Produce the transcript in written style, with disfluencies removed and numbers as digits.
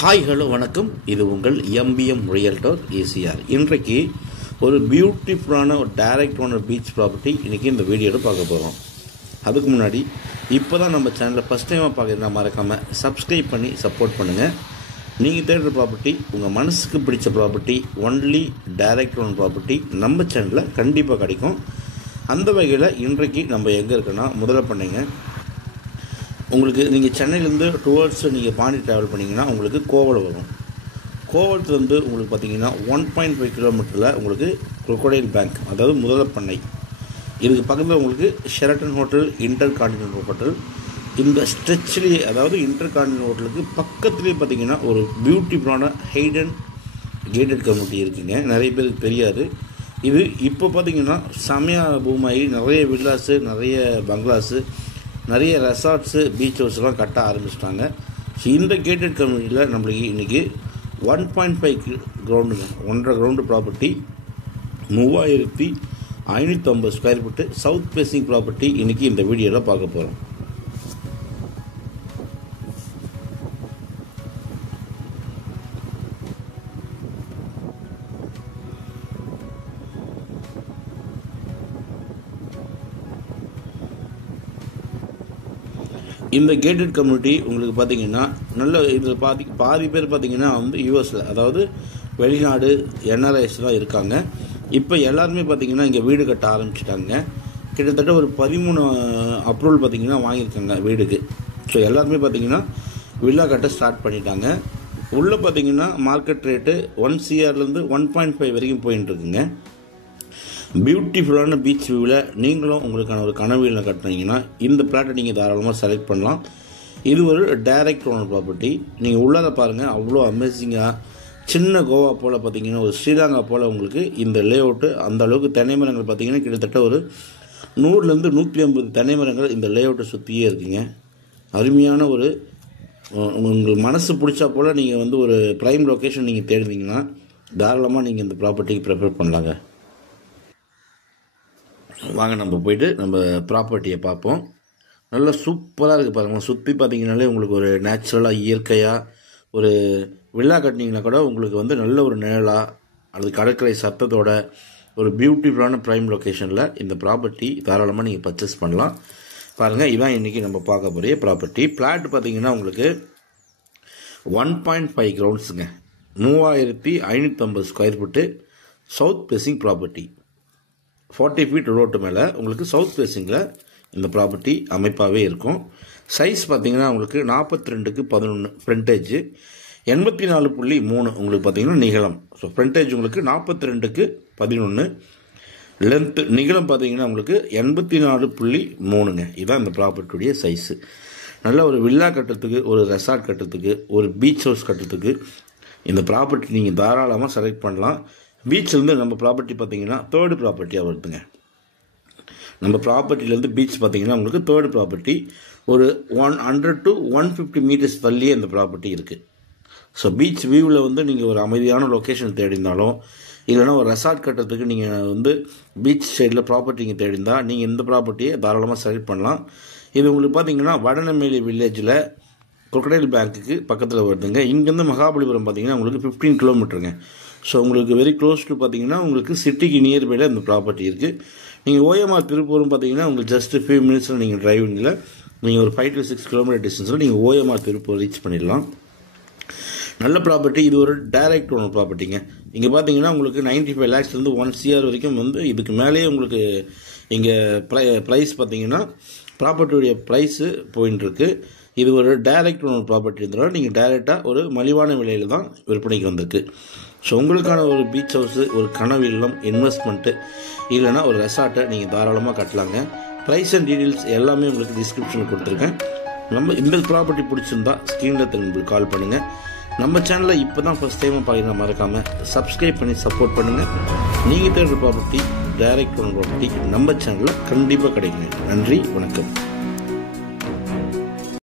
Hi hello வணக்கம். இது உங்கள் எம்பிஎம் ரியல்டர் ஏசிஆர். இன்றைக்கு ஒரு பியூட்டிஃபுல்லான ஒரு டைரக்ட் ஓனர் பீச் ப்ராப்பர்ட்டி இன்றைக்கி இந்த வீடியோவில் பார்க்க போகிறோம். அதுக்கு முன்னாடி இப்போ தான் நம்ம சேனலில் ஃபஸ்ட் டைமாக பார்க்குறதா மறக்காமல் சப்ஸ்கிரைப் பண்ணி சப்போர்ட் பண்ணுங்கள். நீங்கள் தேடுற ப்ராப்பர்ட்டி, உங்கள் மனசுக்கு பிடிச்ச property, only direct owner property நம்ம சேனலில் கண்டிப்பாக கிடைக்கும். அந்த வகையில் இன்றைக்கு நம்ம எங்கே இருக்கோன்னா முதலப்பண்ணைங்க. உங்களுக்கு நீங்கள் சென்னையிலேருந்து டுவர்ட்ஸ் நீங்கள் பாண்டி ட்ராவல் பண்ணிங்கன்னா உங்களுக்கு கோவளம் வரும். கோவளத்துலேருந்து உங்களுக்கு பார்த்தீங்கன்னா 1.5 கிலோமீட்டரில் உங்களுக்கு குரோக்கடைல் பேங்க், அதாவது முதலப்பண்ணை. இதுக்கு பக்கத்தில் உங்களுக்கு Sheraton hotel, inter continental hotel. இந்த ஸ்ட்ரெச்சிலேயே, அதாவது இன்டர் கான்டினென்டல் ஹோட்டலுக்கு பக்கத்துலேயே பார்த்தீங்கன்னா ஒரு பியூட்டிஃபுல்லான ஹைடன் கேட்டட் கம்யூனிட்டி இருக்குங்க. நிறைய பேருக்கு தெரியாது. இது இப்போ பார்த்தீங்கன்னா செமையாக பூமாயி நிறைய வில்லாஸு, நிறைய பங்களாஸு, நிறைய ரெசார்ட்ஸு, பீச் ஹவுஸ்லாம் கட்ட ஆரம்பிச்சிட்டாங்க. ஸோ இந்த கேட்டட் கம்யூனிட்டியில் நம்மளுக்கு இன்றைக்கி 1.5 கிரவுண்டுங்க, 1.5 ground property, 3550 square feet south facing property இன்றைக்கி இந்த வீடியோவில் பார்க்க போகிறோம். இந்த கேட்டட் கம்யூனிட்டி உங்களுக்கு பார்த்தீங்கன்னா நல்ல இதில் பாதி பேர் பார்த்தீங்கன்னா யூஎஸில், அதாவது வெளிநாடு என்ஆர்ஐஸ் தான் இருக்காங்க. இப்போ எல்லாருமே பார்த்தீங்கன்னா இங்கே வீடு கட்ட ஆரம்பிச்சிட்டாங்க. கிட்டத்தட்ட ஒரு 13 அப்ரூவல் பார்த்தீங்கன்னா வாங்கியிருக்காங்க வீடுக்கு. ஸோ எல்லாருமே பார்த்தீங்கன்னா வில்லா கட்ட ஸ்டார்ட் பண்ணிட்டாங்க. உள்ளே பார்த்தீங்கன்னா மார்க்கெட் ரேட்டு 1 CRலேருந்து 1.5 வரைக்கும் போயின்னு இருக்குங்க. பியூட்டிஃபுல்லான பீச் வியூவில் நீங்களும் உங்களுக்கான ஒரு கனவு வீட்டில் கட்டினீங்கன்னா இந்த பிளாட்டை நீங்கள் தாராளமாக செலக்ட் பண்ணலாம். இது ஒரு டைரக்ட் ஓனர் ப்ராப்பர்ட்டி. நீங்கள் உள்ளார பாருங்கள், அவ்வளோ அமேசிங்காக சின்ன கோவா போல் பார்த்தீங்கன்னா ஒரு ஸ்ரீலங்கா போல் உங்களுக்கு இந்த லே அவுட்டு. அந்த அளவுக்கு தென்னை மரங்கள் பார்த்தீங்கன்னா கிட்டத்தட்ட ஒரு 100லேருந்து 150 தென்னை மரங்கள் இந்த லே அவுட்டை சுற்றியே இருக்குங்க. அருமையான ஒரு உங்களுக்கு மனசு பிடிச்சா போல் நீங்கள் ஒரு ப்ரைம் லொக்கேஷன் நீங்கள் தேடுனீங்கன்னா தாராளமாக நீங்கள் இந்த ப்ராப்பர்ட்டிக்கு ப்ரிஃபர் பண்ணலாங்க. வாங்க நம்ம போயிட்டு நம்ம ப்ராப்பர்ட்டியை பார்ப்போம். நல்லா சூப்பராக இருக்குது பாருங்கள். சுற்றி பார்த்தீங்கன்னாலே உங்களுக்கு ஒரு நேச்சுரலாக இயற்கையாக ஒரு வில்லா கட்டினீங்கன்னா கூட உங்களுக்கு நல்ல ஒரு நிழலாக அல்லது கடற்கரை சத்தத்தோட ஒரு பியூட்டிஃபுல்லான ப்ரைம் லொக்கேஷனில் இந்த ப்ராப்பர்ட்டி தாராளமாக நீங்கள் பர்ச்சேஸ் பண்ணலாம். பாருங்கள், இதான் இன்றைக்கி நம்ம பார்க்க போகிற ப்ராப்பர்ட்டி. பிளாட் பார்த்தீங்கன்னா உங்களுக்கு 1.5 கிரவுண்ட்ஸுங்க, 3550 square feet south facing property. 40 feet road மேலே உங்களுக்கு சவுத் ஃபேஸிங்கில் இந்த ப்ராப்பர்ட்டி அமைப்பாகவே இருக்கும். சைஸ் பார்த்தீங்கன்னா உங்களுக்கு 42க்கு 11 ஃப்ரண்டேஜ், 84.3 உங்களுக்கு பார்த்தீங்கன்னா நிகழம். ஸோ ஃப்ரண்டேஜ் உங்களுக்கு 42க்கு 11, லென்த்து நிகழம் பார்த்தீங்கன்னா உங்களுக்கு 84.3ங்க. இதுதான் இந்த ப்ராப்பர்ட்டியுடைய சைஸு. நல்ல ஒரு வில்லா கட்டுறதுக்கு, ஒரு ரெசார்ட் கட்டுறதுக்கு, ஒரு பீச் ஹவுஸ் கட்டுறதுக்கு இந்த ப்ராப்பர்ட்டி நீங்கள் தாராளமாக செலக்ட் பண்ணலாம். பீச்சிலேருந்து நம்ம ப்ராப்பர்ட்டி பார்த்தீங்கன்னா 3rd ப்ராப்பர்ட்டியாக வருதுங்க. நம்ம ப்ராப்பர்ட்டிலேருந்து பீச் பார்த்தீங்கன்னா உங்களுக்கு 3rd ப்ராப்பர்ட்டி. ஒரு 100 to 150 மீட்டர்ஸ் தள்ளியே இந்த ப்ராப்பர்ட்டி இருக்குது. ஸோ பீச் வியூவில் நீங்கள் ஒரு அமைதியான லொக்கேஷன் தேடினாலும், இல்லைனா ஒரு ரெசார்ட் கட்டுறதுக்கு நீங்கள் பீச் சைடில் ப்ராப்பர்ட்டி நீங்கள் தேடிந்தால் நீங்கள் இந்த ப்ராப்பர்ட்டியை தாராளமாக செலக்ட் பண்ணலாம். இது உங்களுக்கு பார்த்தீங்கன்னா வடநெம்மேலி வில்லேஜில் குரோக்கடைல் பேங்க்குக்கு பக்கத்தில் வருதுங்க. இங்கேருந்து மகாபலிபுரம் பார்த்தீங்கன்னா உங்களுக்கு 15 கிலோமீட்டருங்க. ஸோ உங்களுக்கு வெரி க்ளோஸ் டு பார்த்தீங்கன்னா உங்களுக்கு சிட்டிக்கு நியர்பையில் இந்த ப்ராப்பர்ட்டி இருக்குது. நீங்கள் ஓஎம்ஆர் திருப்பூரும் பார்த்தீங்கன்னா உங்களுக்கு ஜஸ்ட் 5 மினிட்ஸில் நீங்கள் டிரைவிங்கில் நீங்கள் ஒரு 5 to 6 கிலோமீட்டர் டிஸ்டன்ஸில் நீங்கள் ஓஎம்ஆர் திருப்பூர் ரீச் பண்ணிடலாம். நல்ல ப்ராப்பர்ட்டி. இது ஒரு டைரக்ட் ஓனர் ப்ராப்பர்ட்டிங்க. இங்கே பார்த்தீங்கன்னா உங்களுக்கு 95 lakhsலேருந்து 1 CR வரைக்கும் இதுக்கு மேலேயே உங்களுக்கு இங்கே ப்ரைஸ் பார்த்தீங்கன்னா ப்ராப்பர்ட்டியுடைய ப்ரைஸு போயின்னு இருக்குது. இது ஒரு டைரக்ட் ஓனர் ப்ராப்பர்ட்டி இருந்தாலும் நீங்கள் டைரெக்டாக ஒரு மலிவான விலையில் தான் விற்பனைக்கு வந்திருக்கு. ஸோ உங்களுக்கான ஒரு பீச் ஹவுஸு, ஒரு கனவு இல்லம், இன்வெஸ்ட்மெண்ட்டு, இல்லைனா ஒரு ரெசார்ட்டை நீங்கள் தாராளமாக கட்டலாங்க. ப்ரைஸ் அண்ட் டீட்டெயில்ஸ் எல்லாமே உங்களுக்கு டிஸ்கிரிப்ஷனில் கொடுத்துருக்கேன். நம்ம இந்த ப்ராப்பர்ட்டி பிடிச்சிருந்தா ஸ்க்ரீனில் திரும்ப கால் பண்ணுங்கள். நம்ம சேனலில் இப்போ தான் ஃபஸ்ட் டைமாக பார்க்குறதா மறக்காமல் சப்ஸ்கிரைப் பண்ணி சப்போர்ட் பண்ணுங்கள். நீங்கள் தேடுற ப்ராப்பர்ட்டி, டைரக்ட் ஓனர் ப்ராப்பர்ட்டி நம்ம சேனலில் கண்டிப்பாக கிடைக்குங்க. நன்றி, வணக்கம்.